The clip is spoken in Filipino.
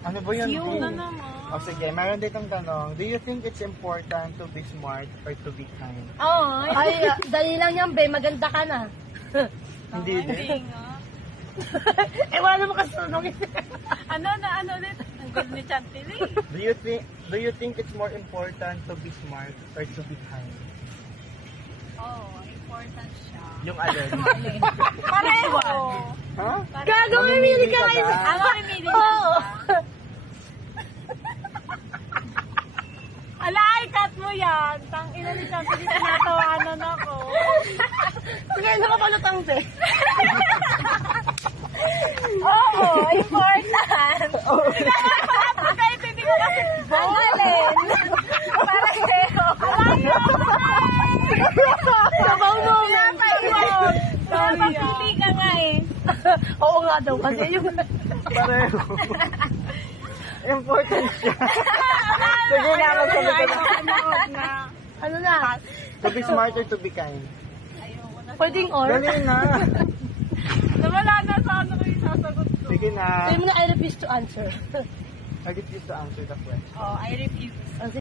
Ano ba yun? Yung na naman. O sige, meron ditong tanong. Do you think it's important to be smart or to be kind? Ay, dali lang yan, be. Maganda ka na. Hindi din. Hindi nga. Wala naman kasunong. Ano ulit? Ang good ni Chantilly. Do you think it's more important to be smart or to be kind? Important siya. Yung alin? Pareho. Ha? Gago, mamili ka kayo. Ano mamili na? Oo. Ala, cut mo yan. Tangina ni Chantilly, tinatawanan ako. Sige, nakapalutang, be. Oo, important. Kahit hindi ko kasi alin. Pareho. Sabaw moment. Napapili ka nga eh. Oo nga daw, kasi yung... Pareho. Important siya. Sige na, magsabi ka na. Ano na? To be smart or to be kind? Pwedeng or? Dali na. Nawala na sa ano ko yung sasagot ko. Sige na. Sabi mo na, I refuse to answer. I refuse to answer the question. I refuse.